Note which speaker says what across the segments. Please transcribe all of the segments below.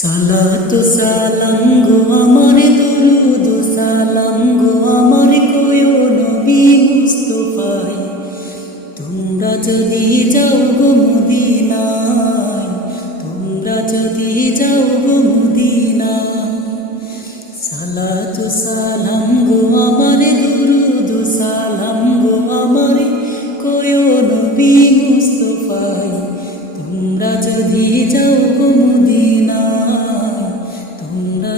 Speaker 1: সালাতু সালাম গো আমার দুরুদ সালাম গো আমার কোয় নবী মুস্তফায়। তোমরা যদি যাও গো মদিনায়, তোমরা যদি যাও গো মদিনায়। সালাতু সালাম গো আমার দুরুদ সালাম গো আমার কোয় নবী মুস্তফায়। তোমরা যদি যাও গো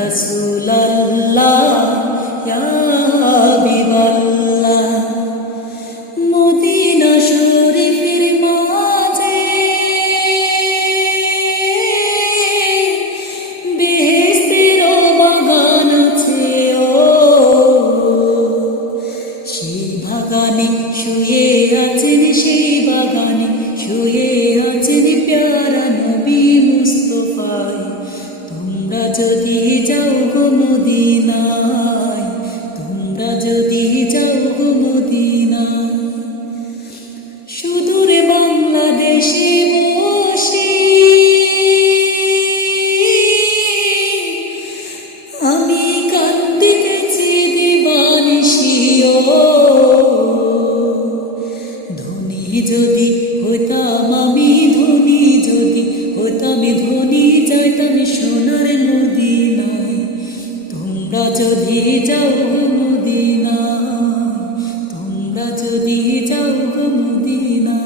Speaker 1: রাসূলাল্লাহ ইয়া যদি যাও গো মদিনায়, তোমরা যদি যাও গো মদিনায়, সুদূর বাংলাদেশে বসে। আমি কান্দিতেছি দিবানিশিও ধনী যদি তোমরা যদি যাও মদিনা তোমরা যদি যাও মদিনা